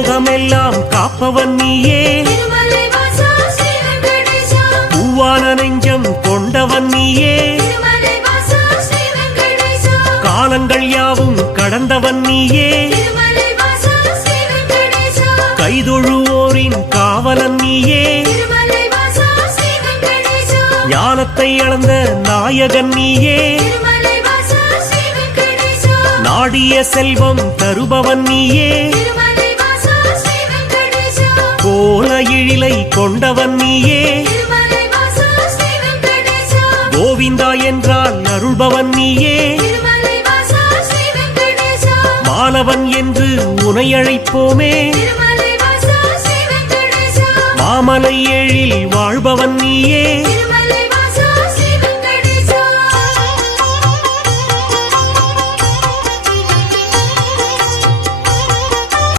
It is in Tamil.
பூலோகமெல்லாம் காப்பவன் நீயே, பூவான நெஞ்சம் கொண்டவன் நீயே, காலங்கள் யாவும் கடந்தவன் நீயே, கைதொழுவோரின் காவலன் நீயே, ஞானத்தை அளந்த நாயகன் நீயே, நாடிய செல்வம் தருபவன் நீயே, கோல எழிலை கொண்டவன் நீயே, கோவிந்தா என்றால் அருள்பவன் நீயே, மாலவன் என்று உனை அழைப்போமே, மாமலை எழில் வாழ்பவன் நீயே,